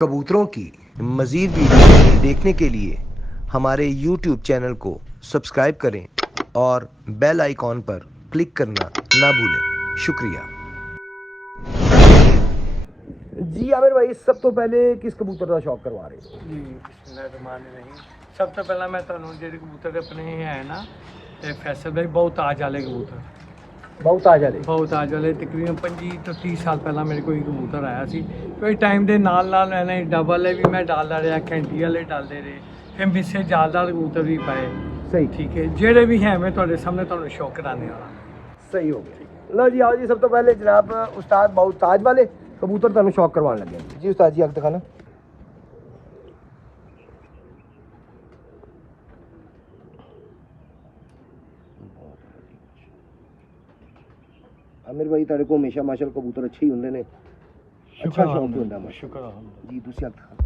कबूतरों की मज़ीद वीडियो देखने के लिए हमारे YouTube चैनल को सब्सक्राइब करें और बेल आइकॉन पर क्लिक करना ना भूलें। शुक्रिया। जी आमिर भाई, सब तो पहले किस कबूतर का शौक करवा रहे हो? जी बिस्मिल्लाहिर्रहमानिर्रहीम। सब तो पहला मैं ਤੁਹਾਨੂੰ ਜਿਹੜੇ ਕਬੂਤਰ ਆਪਣੇ ਹੈ ਨਾ ਤੇ ਫੈਸਲ ਭਾਈ ਬਹੁਤ ਆਜ ਵਾਲੇ ਕਬੂਤਰ बहुत आ जा रहे। ਬਹੁਤ ਆਜ ਵਾਲੇ ਤਕਰੀਬਨ 25 ਤੋਂ 30 ਸਾਲ ਪਹਿਲਾਂ ਮੇਰੇ ਕੋਲ ਇੱਕ ਕਬੂਤਰ ਆਇਆ ਸੀ। ਕੋਈ ਟਾਈਮ ਦੇ ਨਾਲ ਨਾਲ ਇਹਨੇ ਡਬਲ ਵਾਲੇ ਵੀ ਮੈਂ ਡਾਲਦਾ ਰਿਹਾ, ਘੰਟੀ ਵਾਲੇ ਡਾਲਦੇ ਰਹੇ, ਫਿਰ ਮਿੱਸੇ ਜਾਲਦਾਰ ਕਬੂਤਰ ਵੀ ਪਾਏ। सही ਠੀਕ ਹੈ, ਜਿਹੜੇ ਵੀ ਹੈ ਮੈਂ ਤੁਹਾਡੇ ਸਾਹਮਣੇ ਤੁਹਾਨੂੰ ਸ਼ੌਕ ਕਰਾने ਵਾਲਾ। सही हो गया। लो जी आओ जी, सब तो पहले जनाब उस्ताद बहुत ताज वाले कबूतर तुहानू शौक करवाने लगे जी। उस्ताद जी अग दिखाना। आमिर भाई तुहाडे को हमेशा माशाअल्लाह कबूतर अच्छे ही होंदे ने, अच्छा शौक ही होंदा माशाअल्लाह। शुक्र अल्हम्दुलिल्लाह जी दूसरी अग दिखाना।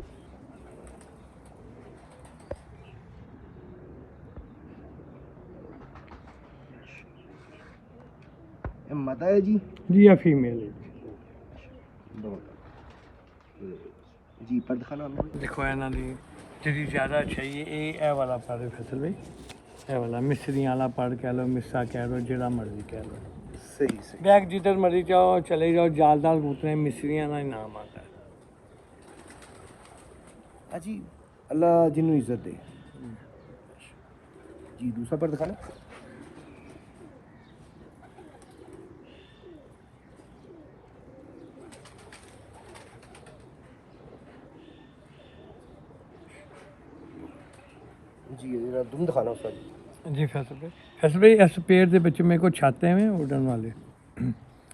ये मादा है जी? जी ये फीमेल है जी। पर दिखाना आमिर भाई। देखो ਇਹਨਾਂ ਦੀ ਜਿਹੜੀ ਜ਼ਿਆਦਾ ਚਾਹੀਏ ਇਹ ਵਾਲਾ ਪੜ ਫਸਲ ਭਾਈ, ਇਹ ਵਾਲਾ ਮਿਸਰੀਆਂ ਵਾਲਾ ਪੜ ਕਹਿ ਲਓ, ਮਿੱਸਾ ਕਹਿ ਲਓ, ਜਿਹੜਾ ਮਰਜ਼ੀ ਕਹਿ ਲਓ। सही सही। बैग जिधर मर्जी जाओ चले जाओ, जालदार कबूतर मिस्रियाँ का नाम आता है। अजी अल्लाह जिन्हों इज्जत दे जी। दूसरा पर दिखाना। जी जरा तुम दिखाना उसका जी। जी फैसल भाई इस पेड़ के बच्चे मेरे को छाते हैं उड़न वाले,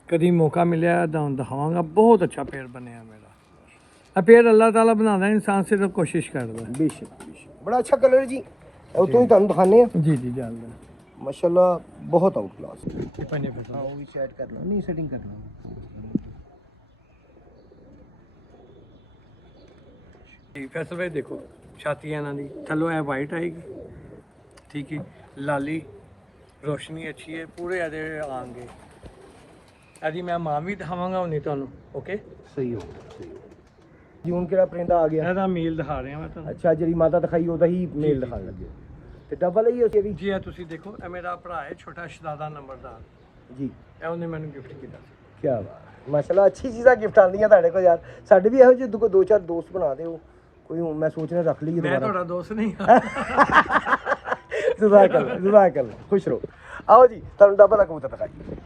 कभी मौका मिले तो दिखावांगा। बहुत अच्छा पेड़ बनया मेरा। पेड़ अल्लाह ताला बनाना, इंसान सिर्फ कोशिश करता है। बेशक बेशक, बड़ा अच्छा कलर है जी। और तो ही तुम दिखाने हैं जी जी जालदार माशाल्लाह, बहुत आउट क्लास। पंजे फैसल हाँ वो भी सेट कर लो, नहीं सेटिंग कर लो। जी फैसल भाई देखो छाती है इन्हों की, थलों है वाइट आएगी, ठीक है, लाली रोशनी अच्छी है, पूरे एदे आएंगे। यदि मैं मां भी दिखावांगा उन्हें तुहानू। ओके सही हो सही हो जी। हुन केड़ा परिंदा आ गया? ਇਹਦਾ ਮੇਲ ਦਿਖਾ ਰਿਹਾ ਮੈਂ ਤੁਹਾਨੂੰ। अच्छा जी माता दिखाई ਉਹਦਾ ਹੀ ਮੇਲ ਦਿਖਾਣ ਲੱਗੇ ਤੇ ਡਬਲ ਹੀ ਹੋਤੀ ਵੀ ਜੀ ਇਹ ਤੁਸੀਂ ਦੇਖੋ, ਇਹ ਮੇਰਾ ਭਰਾ ਹੈ ਛੋਟਾ ਸ਼ਹਜ਼ਾਦਾ ਨੰਬਰਦਾਰ ਜੀ। ਇਹ ਉਹਨੇ ਮੈਨੂੰ ਗਿਫਟ ਕੀਤਾ ਸੀ। ਕੀ ਬਾਤ ਮਾਸ਼ਾਅੱਲਾ, ਅੱਛੀ ਚੀਜ਼ਾਂ ਗਿਫਟ ਆਉਂਦੀਆਂ ਤੁਹਾਡੇ ਕੋਲ ਯਾਰ। ਸਾਡੇ ਵੀ ਇਹੋ ਜਿਹੇ ਦੋ ਚਾਰ ਦੋਸਤ ਬਣਾ ਦਿਓ ਕੋਈ। ਹੁਣ ਮੈਂ ਸੋਚ ਰਿਹਾ ਰੱਖ ਲਈਏ ਮੈਂ ਦੁਬਾਰਾ। ਤੁਹਾਡਾ ਦੋਸਤ ਨਹੀਂ ਹਾਂ। ਜਜ਼ਾਕੱਲਾ ਖੁਸ਼ ਰਹੋ। आओ जी ਤੁਹਾਨੂੰ ਡਬਲ ਕਬੂਤਰ ਦਿਖਾਈਏ।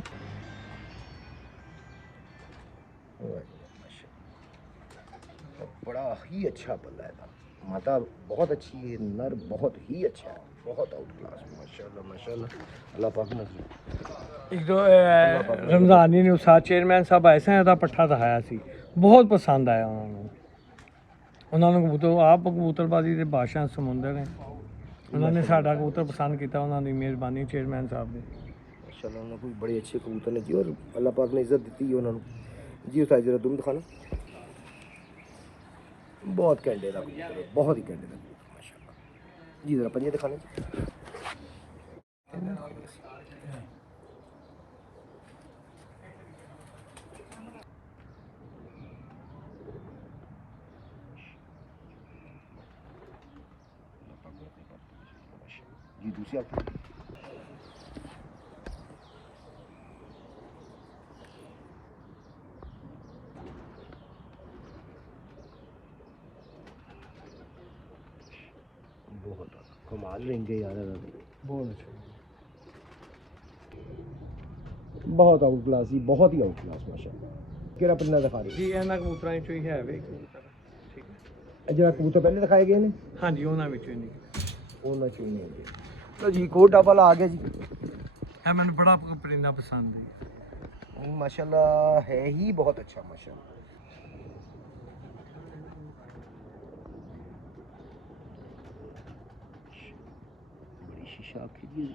बड़ा ही अच्छा पल्ला है। माता बहुत अच्छी है, नर बहुत ही अच्छा है, बहुत आउट क्लास माशाल्लाह माशाल्लाह। अल्लाह पाक नसीब। ਇੱਕ ਦੋ ਰਮਜ਼ਾਨੀ ਨੂੰ ਸਾਥ ਚੇਅਰਮੈਨ ਸਾਹਿਬ ਆਏ ਸਨ, ਇਹਦਾ ਪੱਠਾ ਦਿਖਾਇਆ ਸੀ, ਬਹੁਤ ਪਸੰਦ ਆਇਆ ਉਹਨਾਂ ਨੂੰ। ਉਹਨਾਂ ਨੂੰ ਕਬੂਤਰ ਆਪ ਕਬੂਤਰਬਾਜ਼ੀ ਦੇ ਬਾਦਸ਼ਾਹ ਸਮੁੰਦਰ ਨੇ, ਉਹਨਾਂ ਨੇ ਸਾਡਾ ਕਬੂਤਰ ਪਸੰਦ ਕੀਤਾ। ਉਹਨਾਂ ਦੀ ਮਿਹਰਬਾਨੀ ਚੇਅਰਮੈਨ ਸਾਹਿਬ ਦੀ। माशाल्लाह उन्होंने कोई बड़े अच्छे कबूतर ने जी, और अल्लाह पाक ने इज्जत दी है उन्होंने जी। उस्ताद जरा तुम दिखाना। बहुत कैंडे का कबूतर है, बहुत ही कैंडे का कबूतर माशाल्लाह जी। जरा पंजे दिखाने। जी दूसरी आपकी बहुत कमाल रहेंगे यार। ਬਹੁਤ ਅੱਛਾ। बहुत आउट क्लास जी, बहुत ही आउट क्लास माशाल्लाह। केड़ा परिंदा दिखा रहे ਜੀ ਇਹਨਾਂ ਕਬੂਤਰਾਂ ਵਿੱਚੋਂ ਹੀ ਹੈ ਵੇ ਕਬੂਤਰ। ਠੀਕ ਹੈ, हो? जरा कबूतर पहले दिखाए गए ने ਹਾਂਜੀ ਉਹਨਾਂ ਵਿੱਚੋਂ ਹੀ ਨਹੀਂ। ਉਹਨਾਂ ਚ ਨਹੀਂ ਹੋਗੇ। ਲੋ ਜੀ ਕੋਟ ਡਬਲ ਆ ਗਿਆ ਜੀ। ਇਹ ਮੈਨੂੰ ਬੜਾ ਪਰਿੰਦਾ ਪਸੰਦ ਹੈ। माशाल्लाह है ही बहुत अच्छा माशाल्लाह। बड़ी शीशा खींची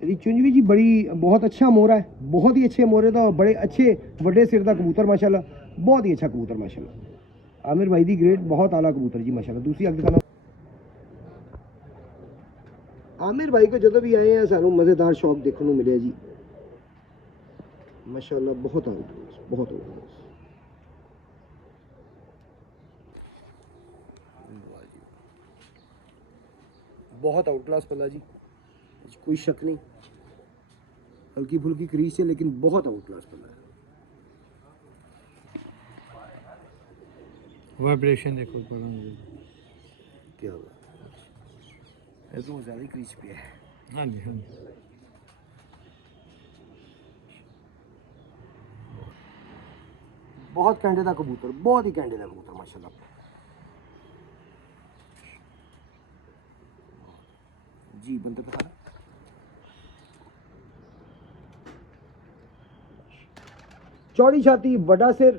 ਇਹਦੀ ਚੁੰਝ ਵੀ ਜੀ ਬੜੀ ਬਹੁਤ ਅੱਛਾ ਮੋਰਾ ਹੈ, ਬਹੁਤ ਹੀ ਅੱਛੇ ਮੋਰੇ ਦਾ, ਬੜੇ ਅੱਛੇ ਵੱਡੇ ਸਿਰ ਦਾ ਕਬੂਤਰ ਮਾਸ਼ਾਅੱਲਾ, ਬਹੁਤ ਹੀ ਅੱਛਾ ਕਬੂਤਰ ਮਾਸ਼ਾਅੱਲਾ। आमिर भाई दी ग्रेड बहुत आला कबूतर जी माशाल्लाह। दूसरी अग दिखाना। आमिर भाई को जो भी आए हैं सानू मज़ेदार शौक देखने को मिले जी माशाल्लाह बहुत आउट क्लास, बहुत आउट क्लास। बहुत आउट क्लास पल्ला जी, कोई शक नहीं। हल्की फुल्की क्रीज है लेकिन बहुत आउट क्लास पल्ला है। वाइब्रेशन देखो बड़ा क्या हुआ, ये तो ज़्यादा ही क्रीज पे है। हाँ जी हाँ जी। बहुत कैंडे का कबूतर, बहुत ही कैंडे का कबूतर माशाल्लाह। जी बंदे दिखा, चौड़ी छाती, बड़ा सिर,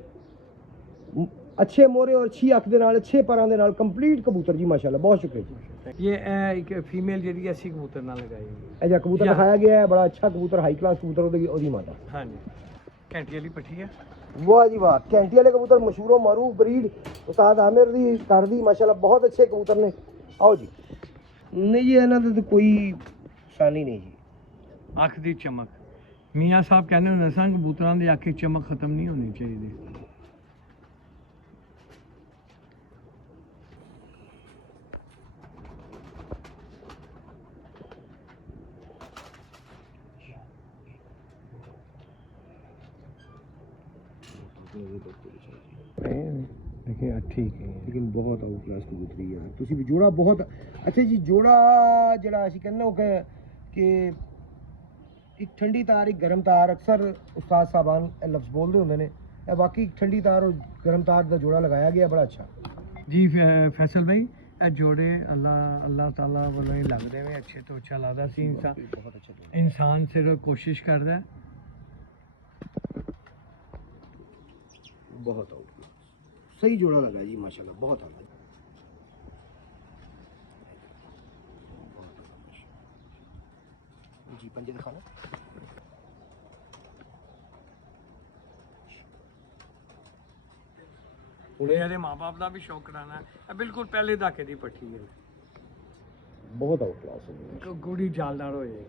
अच्छे मोरे और अच्छी अख दे नाल, अच्छे परां दे नाल कंप्लीट कबूतर जी माशाल्लाह। बहुत शुक्रिया जी। ये एक फीमेल जी असी कबूतर ना लगाई ਇਹ ਜਿਹੜਾ कबूतर या। दिखाया गया है बड़ा अच्छा कबूतर, हाई क्लास कबूतर, ਉਹਦੀ माता। हाँ जी घंटी वाली पट्टी है। वाह जी वाह, कैंटी वाले कबूतर मशहूर मरूफ ब्रीड उस्ताद आमिर दी घर दी माशाल्लाह, बहुत अच्छे कबूतर ने। आओ जी। नहीं जी इन्हां दी कोई सानी नहीं जी। अख दी चमक, मियाँ साहब कहने होंदे सन कबूतरां दी अख दी चमक खत्म नहीं होनी चाहिए। देखिए ठीक है लेकिन बहुत आउट क्लास कबूतरी है। ਤੁਸੀਂ ਵੀ ਜੋੜਾ ਬਹੁਤ ਅੱਛਾ ਜੀ। ਜੋੜਾ ਜਿਹੜਾ ਅਸੀਂ ਕਹਿੰਦੇ ਹੋ ਕਿ ਇੱਕ ਠੰਡੀ ਤਾਰ ਇੱਕ ਗਰਮ ਤਾਰ, ਅਕਸਰ ਉਸਤਾਦ ਸਾਹਿਬਾਨ ਇਹ ਲਫ਼ਜ਼ ਬੋਲਦੇ ਹੁੰਦੇ ਨੇ, ਇਹ ਵਾਕਈ ਠੰਡੀ ਤਾਰ ਔਰ ਗਰਮ ਤਾਰ ਦਾ ਜੋੜਾ ਲਗਾਇਆ ਗਿਆ, ਬੜਾ ਅੱਛਾ। जी फैसल भाई ਇਹ ਜੋੜੇ ਅੱਲਾਹ ਤਾਲਾ ਵੱਲੋਂ ਹੀ ਲੱਗਦੇ ਵੇ, ਅੱਛੇ ਤੋਂ ਅੱਛਾ ਲੱਗਦਾ ਸੀ। ਬਹੁਤ ਅੱਛਾ ਜੋੜਾ, ਇਨਸਾਨ ਸਿਰਫ ਕੋਸ਼ਿਸ਼ ਕਰਦਾ ਹੈ। बहुत आउट क्लास, सही जोड़ा लगा जी माशाल्लाह, बहुत आला जी। पंजे दिखाना, ਹੁਣ ਇਹਦੇ ਮਾਪੇ ਦਾ ਵੀ ਸ਼ੌਕ ਕਰਾਣਾ ਹੈ। ਬਿਲਕੁਲ ਪਹਿਲੇ ਦਾਕੇ ਦੀ ਪੱਠੀ ਹੈ, बहुत आउट क्लास है। ਗੂੜੀ ਜਾਲਦਾਰ ਹੋ ਜਾਏਗੀ।